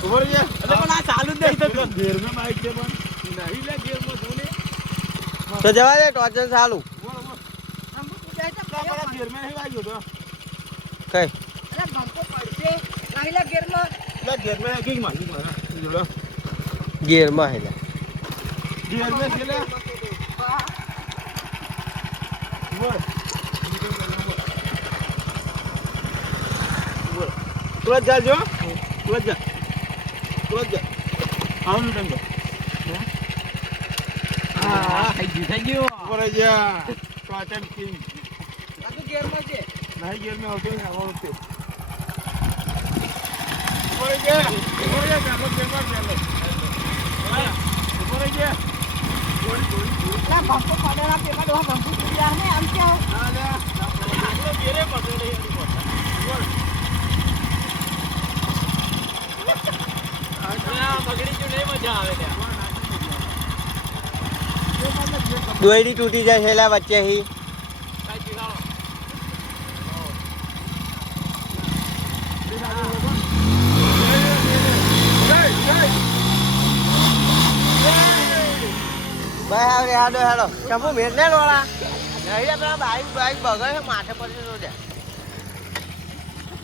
ખબર છે એટલે પણ આ ચાલુ જ નહીં થતું ઘેરમાં બાઈક છે પણ નહીં લે ઘેરમાં જો ને તો જવા દે ટોચન ચાલુ અંગુ પૂજાય તો પેલા ઘેરમાં નહીં વાગ્યો તો કઈ અરે બંકો પડશે નાહીલા ગેરમાં પેલા ઘેરમાં ગીગ મારી મારા જોડો ગેરમાં હેલા ઘેરમાં છે લે બોલ તુરંત જાજો તુરંત જા આવનું ટંગો હા થઈ ગયું ઉપર જા ટોચન કિંગ આ તો ગેરમાં છે નહીં ઘેરમાં આવતો ને આવડો તે ઉપર જા ચાલો ઘેરમાં ચાલો ઉપર જા ના બંકો પડેલા પેલા દોહા બંકો પૂજા ને આમ કે ના લે આપણો ઘેરે પડે નહીં બોલ બગડી જો નહીં મજા આવે ત્યાં દોયડી તૂટી જાય હેલા વચ્ચે હી ભાઈ હાડો હેડો ચંપુ મેર ને લોડા નહીં પેલા બાઈક બગડે માથે પડશે તો